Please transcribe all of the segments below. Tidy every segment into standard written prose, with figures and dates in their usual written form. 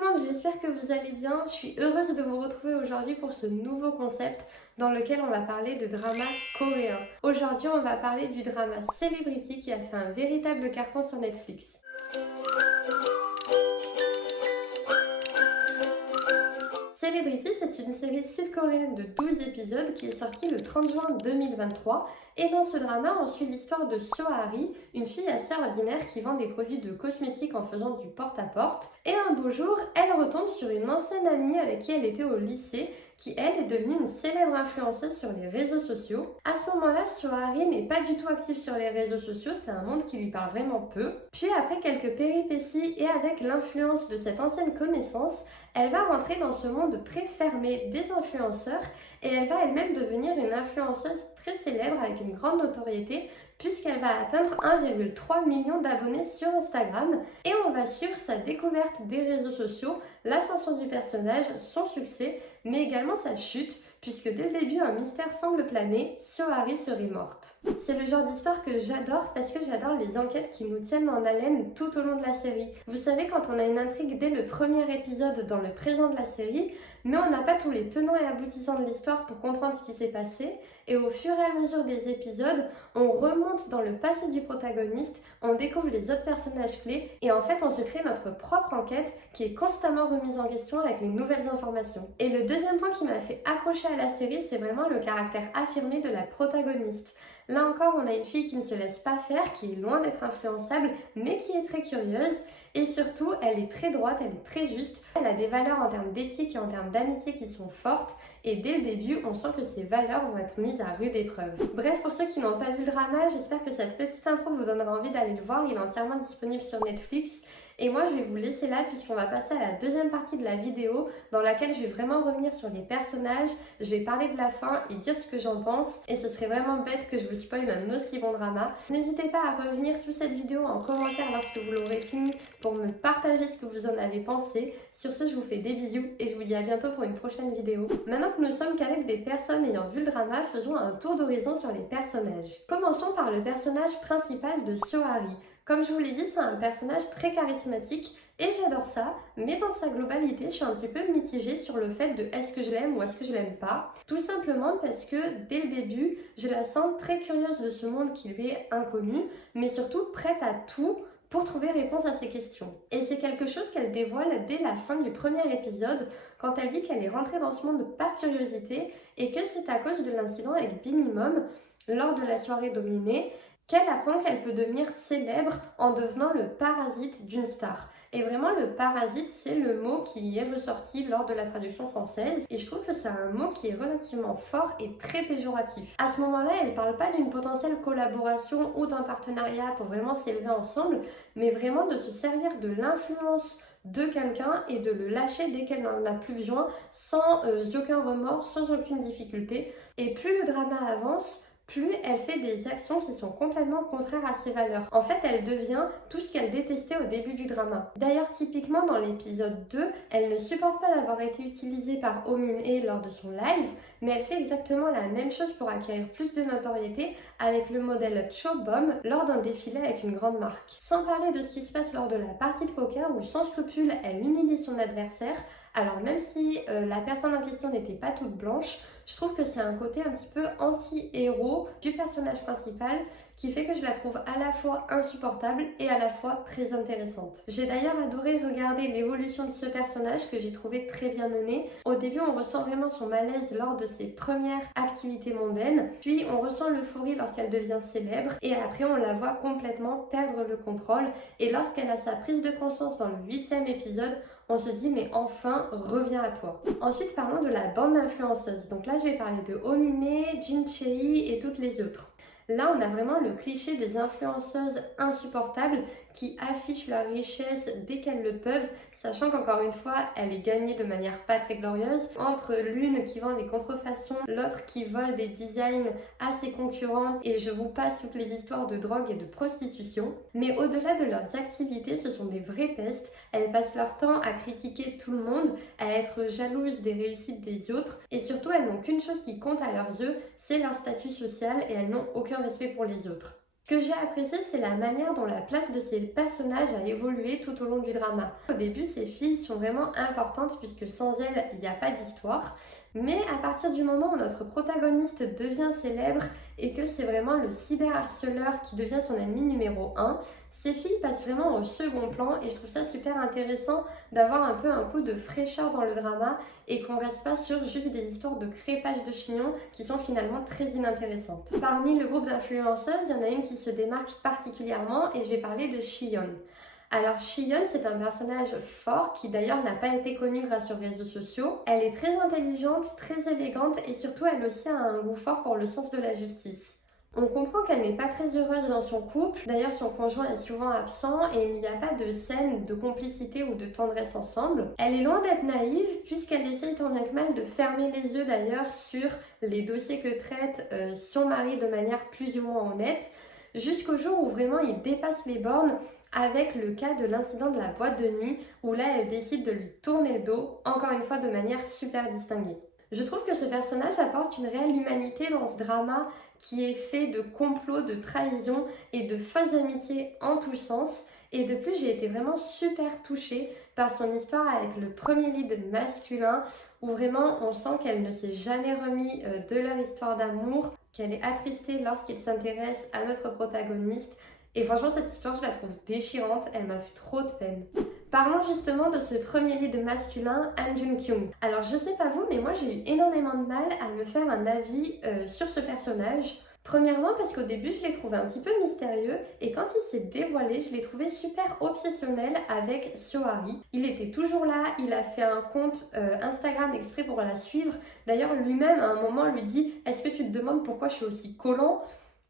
le monde, j'espère que vous allez bien. Je suis heureuse de vous retrouver aujourd'hui pour ce nouveau concept dans lequel on va parler de drama coréen. Aujourd'hui, on va parler du drama Celebrity qui a fait un véritable carton sur Netflix. Celebrity, c'est une série sud-coréenne de 12 épisodes qui est sortie le 30 juin 2023. Et dans ce drama, on suit l'histoire de Seo-Hari, une fille assez ordinaire qui vend des produits de cosmétiques en faisant du porte-à-porte. Et un beau jour, elle retombe sur une ancienne amie avec qui elle était au lycée, qui elle est devenue une célèbre influenceuse sur les réseaux sociaux. À ce moment-là, Seo-Hari n'est pas du tout active sur les réseaux sociaux, c'est un monde qui lui parle vraiment peu. Puis après quelques péripéties et avec l'influence de cette ancienne connaissance, elle va rentrer dans ce monde très fermé des influenceurs et elle va elle-même devenir une influenceuse très célèbre avec une grande notoriété puisqu'elle va atteindre 1,3 million d'abonnés sur Instagram et on va suivre sa découverte des réseaux sociaux, l'ascension du personnage, son succès, mais également sa chute puisque dès le début un mystère semble planer, Seo-Hari serait morte. C'est le genre d'histoire que j'adore parce que j'adore les enquêtes qui nous tiennent en haleine tout au long de la série. Vous savez, quand on a une intrigue dès le premier épisode dans le présent de la série, mais on n'a pas tous les tenants et aboutissants de l'histoire pour comprendre ce qui s'est passé, et au fur et à mesure des épisodes, on remonte dans le passé du protagoniste, on découvre les autres personnages clés, et en fait on se crée notre propre enquête qui est constamment remise en question avec les nouvelles informations. Et le deuxième point qui m'a fait accrocher à la série, c'est vraiment le caractère affirmé de la protagoniste. Là encore, on a une fille qui ne se laisse pas faire, qui est loin d'être influençable, mais qui est très curieuse. Et surtout, elle est très droite, elle est très juste. Elle a des valeurs en termes d'éthique et en termes d'amitié qui sont fortes. Et dès le début, on sent que ces valeurs vont être mises à rude épreuve. Bref, pour ceux qui n'ont pas vu le drama, j'espère que cette petite intro vous donnera envie d'aller le voir. Il est entièrement disponible sur Netflix. Et moi, je vais vous laisser là puisqu'on va passer à la deuxième partie de la vidéo dans laquelle je vais vraiment revenir sur les personnages, je vais parler de la fin et dire ce que j'en pense. Et ce serait vraiment bête que je vous spoil un aussi bon drama. N'hésitez pas à revenir sous cette vidéo en commentaire lorsque vous l'aurez fini pour me partager ce que vous en avez pensé. Sur ce, je vous fais des bisous et je vous dis à bientôt pour une prochaine vidéo. Maintenant que nous sommes qu'avec des personnes ayant vu le drama, faisons un tour d'horizon sur les personnages. Commençons par le personnage principal de Seo-Hari. Comme je vous l'ai dit, c'est un personnage très charismatique et j'adore ça, mais dans sa globalité, je suis un petit peu mitigée sur le fait de est-ce que je l'aime ou est-ce que je l'aime pas. Tout simplement parce que dès le début, je la sens très curieuse de ce monde qui lui est inconnu, mais surtout prête à tout pour trouver réponse à ses questions. Et c'est quelque chose qu'elle dévoile dès la fin du premier épisode, quand elle dit qu'elle est rentrée dans ce monde par curiosité et que c'est à cause de l'incident avec Binimum, lors de la soirée dominée, qu'elle apprend qu'elle peut devenir célèbre en devenant le parasite d'une star. Et vraiment, le parasite, c'est le mot qui est ressorti lors de la traduction française. Et je trouve que c'est un mot qui est relativement fort et très péjoratif. À ce moment-là, elle ne parle pas d'une potentielle collaboration ou d'un partenariat pour vraiment s'élever ensemble, mais vraiment de se servir de l'influence de quelqu'un et de le lâcher dès qu'elle n'en a plus besoin, sans aucun remords, sans aucune difficulté. Et plus le drama avance, plus elle fait des actions qui sont complètement contraires à ses valeurs. En fait, elle devient tout ce qu'elle détestait au début du drama. D'ailleurs, typiquement dans l'épisode 2, elle ne supporte pas d'avoir été utilisée par Oh Min-hye lors de son live, mais elle fait exactement la même chose pour acquérir plus de notoriété avec le modèle Cho-Bom lors d'un défilé avec une grande marque. Sans parler de ce qui se passe lors de la partie de poker où sans scrupule, elle humilie son adversaire. Alors même si la personne en question n'était pas toute blanche, je trouve que c'est un côté un petit peu anti-héros du personnage principal qui fait que je la trouve à la fois insupportable et à la fois très intéressante. J'ai d'ailleurs adoré regarder l'évolution de ce personnage que j'ai trouvé très bien mené. Au début, on ressent vraiment son malaise lors de ses premières activités mondaines, puis on ressent l'euphorie lorsqu'elle devient célèbre et après on la voit complètement perdre le contrôle et lorsqu'elle a sa prise de conscience dans le 8e épisode, on se dit mais enfin reviens à toi. Ensuite parlons de la bande d'influenceuses. Donc là je vais parler de Oh Min-hye, Jin Chae et toutes les autres. Là, on a vraiment le cliché des influenceuses insupportables qui affichent leur richesse dès qu'elles le peuvent, sachant qu'encore une fois, elle est gagnée de manière pas très glorieuse. Entre l'une qui vend des contrefaçons, l'autre qui vole des designs à ses concurrents, et je vous passe toutes les histoires de drogue et de prostitution. Mais au-delà de leurs activités, ce sont des vraies pestes. Elles passent leur temps à critiquer tout le monde, à être jalouses des réussites des autres, et surtout, elles n'ont qu'une chose qui compte à leurs yeux, c'est leur statut social, et elles n'ont aucun respect pour les autres. Ce que j'ai apprécié, c'est la manière dont la place de ces personnages a évolué tout au long du drama. Au début, ces filles sont vraiment importantes puisque sans elles, il n'y a pas d'histoire. Mais à partir du moment où notre protagoniste devient célèbre et que c'est vraiment le cyberharceleur qui devient son ennemi numéro un, ces filles passent vraiment au second plan et je trouve ça super intéressant d'avoir un peu un coup de fraîcheur dans le drama et qu'on reste pas sur juste des histoires de crépage de chignon qui sont finalement très inintéressantes. Parmi le groupe d'influenceuses, il y en a une qui se démarque particulièrement et je vais parler de Shion. Alors Shion, c'est un personnage fort qui d'ailleurs n'a pas été connu grâce aux réseaux sociaux. Elle est très intelligente, très élégante et surtout elle aussi a un goût fort pour le sens de la justice. On comprend qu'elle n'est pas très heureuse dans son couple, d'ailleurs son conjoint est souvent absent et il n'y a pas de scène de complicité ou de tendresse ensemble. Elle est loin d'être naïve puisqu'elle essaye tant bien que mal de fermer les yeux d'ailleurs sur les dossiers que traite son mari de manière plus ou moins honnête, jusqu'au jour où vraiment il dépasse les bornes avec le cas de l'incident de la boîte de nuit où là elle décide de lui tourner le dos, encore une fois de manière super distinguée. Je trouve que ce personnage apporte une réelle humanité dans ce drama qui est fait de complots, de trahisons et de fausses amitiés en tous sens. Et de plus, j'ai été vraiment super touchée par son histoire avec le premier lead masculin où vraiment on sent qu'elle ne s'est jamais remis de leur histoire d'amour, qu'elle est attristée lorsqu'il s'intéresse à notre protagoniste. Et franchement, cette histoire, je la trouve déchirante, elle m'a fait trop de peine. Parlons justement de ce premier lead masculin, Han Jun-kyung. Alors je sais pas vous, mais moi j'ai eu énormément de mal à me faire un avis sur ce personnage. Premièrement parce qu'au début je l'ai trouvé un petit peu mystérieux et quand il s'est dévoilé, je l'ai trouvé super obsessionnel avec Sohari. Il était toujours là, il a fait un compte Instagram exprès pour la suivre. D'ailleurs lui-même à un moment lui dit «Est-ce que tu te demandes pourquoi je suis aussi collant ?»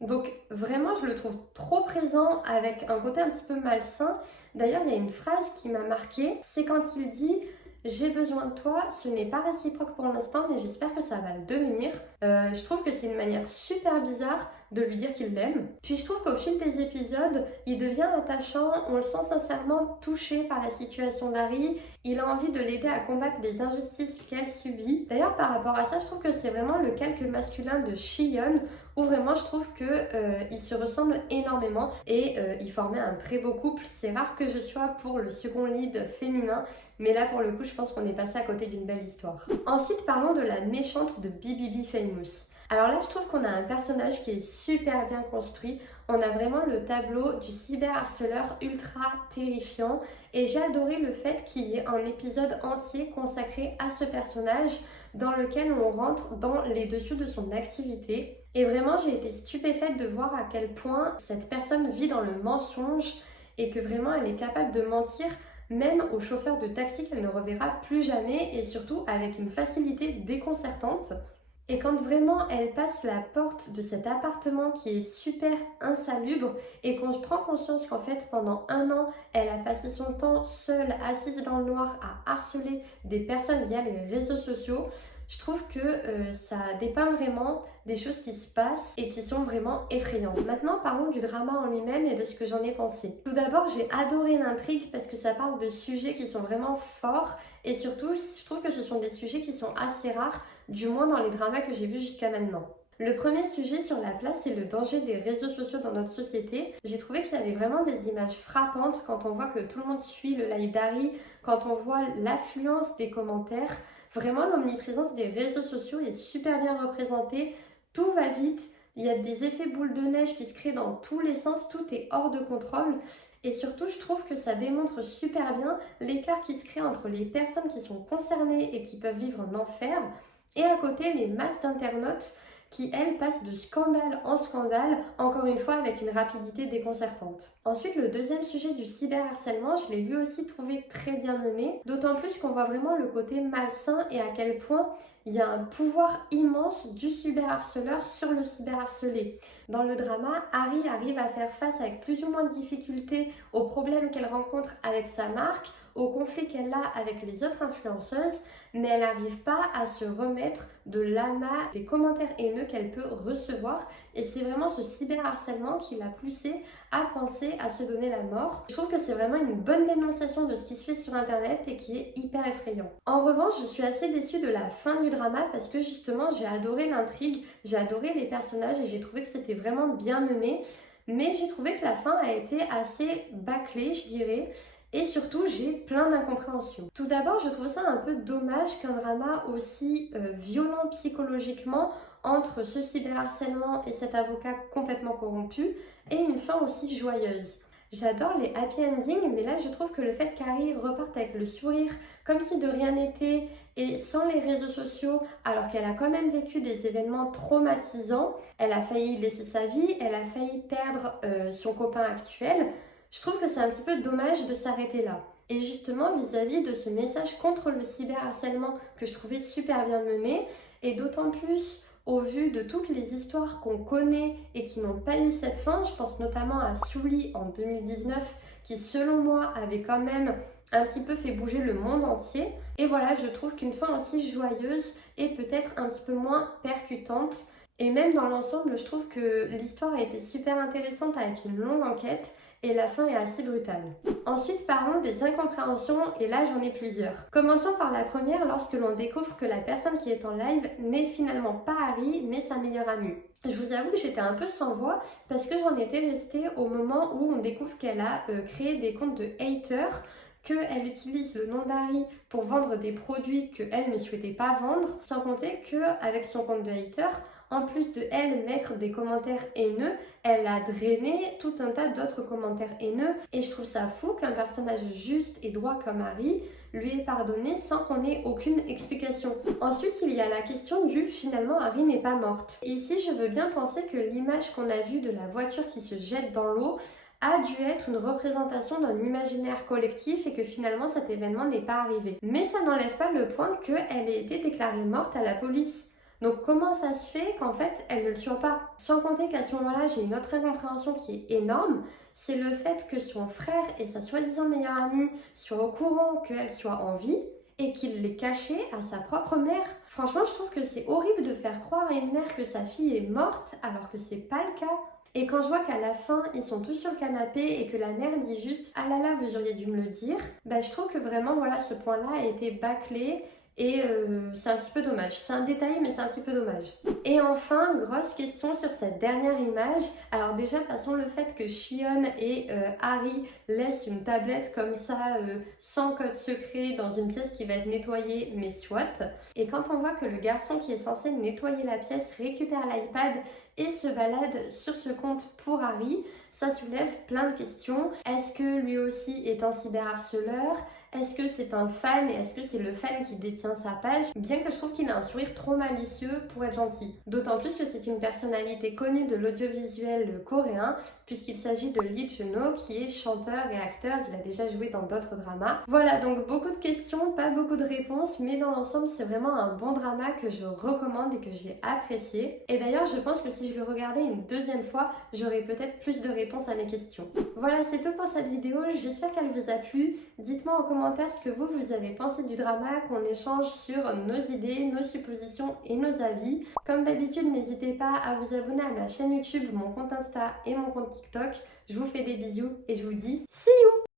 Donc vraiment, je le trouve trop présent avec un côté un petit peu malsain. D'ailleurs, il y a une phrase qui m'a marquée, c'est quand il dit «J'ai besoin de toi, ce n'est pas réciproque pour l'instant, mais j'espère que ça va le devenir». Je trouve que c'est une manière super bizarre de lui dire qu'il l'aime. Puis je trouve qu'au fil des épisodes, il devient attachant, on le sent sincèrement touché par la situation d'Harry, il a envie de l'aider à combattre les injustices qu'elle subit. D'ailleurs, par rapport à ça, je trouve que c'est vraiment le calque masculin de Shion, où vraiment je trouve qu'ils se ressemblent énormément et ils formaient un très beau couple. C'est rare que je sois pour le second lead féminin, mais là pour le coup je pense qu'on est passé à côté d'une belle histoire. Ensuite parlons de la méchante de BBB Famous. Alors là je trouve qu'on a un personnage qui est super bien construit. On a vraiment le tableau du cyberharceleur ultra terrifiant et j'ai adoré le fait qu'il y ait un épisode entier consacré à ce personnage dans lequel on rentre dans les dessous de son activité. Et vraiment, j'ai été stupéfaite de voir à quel point cette personne vit dans le mensonge et que vraiment elle est capable de mentir même au chauffeur de taxi qu'elle ne reverra plus jamais et surtout avec une facilité déconcertante. Et quand vraiment elle passe la porte de cet appartement qui est super insalubre et qu'on prend conscience qu'en fait pendant un an elle a passé son temps seule, assise dans le noir à harceler des personnes via les réseaux sociaux, je trouve que ça dépeint vraiment des choses qui se passent et qui sont vraiment effrayantes. Maintenant parlons du drama en lui-même et de ce que j'en ai pensé. Tout d'abord j'ai adoré l'intrigue parce que ça parle de sujets qui sont vraiment forts et surtout je trouve que ce sont des sujets qui sont assez rares, du moins dans les dramas que j'ai vus jusqu'à maintenant. Le premier sujet sur la place, c'est le danger des réseaux sociaux dans notre société. J'ai trouvé qu'il y avait vraiment des images frappantes quand on voit que tout le monde suit le live d'Harry, quand on voit l'affluence des commentaires. Vraiment, l'omniprésence des réseaux sociaux est super bien représentée. Tout va vite, il y a des effets boules de neige qui se créent dans tous les sens, tout est hors de contrôle. Et surtout, je trouve que ça démontre super bien l'écart qui se crée entre les personnes qui sont concernées et qui peuvent vivre un enfer, et à côté les masses d'internautes qui, elles, passent de scandale en scandale, encore une fois avec une rapidité déconcertante. Ensuite, le deuxième sujet du cyberharcèlement, je l'ai lui aussi trouvé très bien mené, d'autant plus qu'on voit vraiment le côté malsain et à quel point il y a un pouvoir immense du cyberharceleur sur le cyberharcelé. Dans le drama, Harry arrive à faire face avec plus ou moins de difficultés aux problèmes qu'elle rencontre avec sa marque, au conflit qu'elle a avec les autres influenceuses, mais elle n'arrive pas à se remettre de l'amas des commentaires haineux qu'elle peut recevoir et c'est vraiment ce cyberharcèlement qui l'a poussée à penser à se donner la mort. Je trouve que c'est vraiment une bonne dénonciation de ce qui se fait sur internet et qui est hyper effrayant. En revanche, je suis assez déçue de la fin du drama parce que justement j'ai adoré l'intrigue, j'ai adoré les personnages et j'ai trouvé que c'était vraiment bien mené. mais j'ai trouvé que la fin a été assez bâclée, je dirais. Et surtout, j'ai plein d'incompréhensions. Tout d'abord, je trouve ça un peu dommage qu'un drama aussi violent psychologiquement entre ce cyberharcèlement et cet avocat complètement corrompu ait une fin aussi joyeuse. J'adore les happy endings, mais là je trouve que le fait qu'Harry reparte avec le sourire, comme si de rien n'était, et sans les réseaux sociaux, alors qu'elle a quand même vécu des événements traumatisants, elle a failli laisser sa vie, elle a failli perdre son copain actuel, je trouve que c'est un petit peu dommage de s'arrêter là. Et justement, vis-à-vis de ce message contre le cyberharcèlement que je trouvais super bien mené, et d'autant plus au vu de toutes les histoires qu'on connaît et qui n'ont pas eu cette fin, je pense notamment à Sully en 2019, qui selon moi avait quand même un petit peu fait bouger le monde entier. Et voilà, je trouve qu'une fin aussi joyeuse est peut-être un petit peu moins percutante. Et même dans l'ensemble, je trouve que l'histoire a été super intéressante avec une longue enquête et la fin est assez brutale. Ensuite, parlons des incompréhensions et là j'en ai plusieurs. Commençons par la première lorsque l'on découvre que la personne qui est en live n'est finalement pas Harry mais sa meilleure amie. Je vous avoue que j'étais un peu sans voix parce que j'en étais restée au moment où on découvre qu'elle a créé des comptes de haters, qu'elle utilise le nom d'Harry pour vendre des produits qu'elle ne souhaitait pas vendre, sans compter qu'avec son compte de hater, en plus de elle mettre des commentaires haineux, elle a drainé tout un tas d'autres commentaires haineux et je trouve ça fou qu'un personnage juste et droit comme Harry lui ait pardonné sans qu'on ait aucune explication. Ensuite, il y a la question du finalement Harry n'est pas morte. Ici, je veux bien penser que l'image qu'on a vue de la voiture qui se jette dans l'eau a dû être une représentation d'un imaginaire collectif et que finalement cet événement n'est pas arrivé. Mais ça n'enlève pas le point qu'elle ait été déclarée morte à la police. Donc comment ça se fait qu'en fait elle ne le soit pas? Sans compter qu'à ce moment-là j'ai une autre incompréhension qui est énorme, c'est le fait que son frère et sa soi-disant meilleure amie soient au courant qu'elle soit en vie et qu'il l'ait caché à sa propre mère. Franchement je trouve que c'est horrible de faire croire à une mère que sa fille est morte alors que c'est pas le cas. Et quand je vois qu'à la fin, ils sont tous sur le canapé et que la mère dit juste « Ah là là, vous auriez dû me le dire », bah, je trouve que vraiment, voilà, ce point-là a été bâclé et c'est un petit peu dommage. C'est un détail, mais c'est un petit peu dommage. Et enfin, grosse question sur cette dernière image. Alors déjà, passons le fait que Shion et Harry laissent une tablette comme ça, sans code secret, dans une pièce qui va être nettoyée, mais soit. Et quand on voit que le garçon qui est censé nettoyer la pièce récupère l'iPad et se balade sur ce compte pour Harry, ça soulève plein de questions. Est-ce que lui aussi est un cyberharceleur? Est-ce que c'est un fan et est-ce que c'est le fan qui détient sa page? Bien que je trouve qu'il a un sourire trop malicieux pour être gentil. D'autant plus que c'est une personnalité connue de l'audiovisuel coréen puisqu'il s'agit de Lee Chun-ho qui est chanteur et acteur, il a déjà joué dans d'autres dramas. Voilà, donc beaucoup de questions, pas beaucoup de réponses, mais dans l'ensemble c'est vraiment un bon drama que je recommande et que j'ai apprécié. Et d'ailleurs je pense que si je le regardais une deuxième fois, j'aurais peut-être plus de réponses à mes questions. Voilà, c'est tout pour cette vidéo, j'espère qu'elle vous a plu. Dites-moi en commentaire ce que vous avez pensé du drama, qu'on échange sur nos idées, nos suppositions et nos avis. Comme d'habitude, n'hésitez pas à vous abonner à ma chaîne YouTube, mon compte Insta et mon compte TikTok. Je vous fais des bisous et je vous dis see you!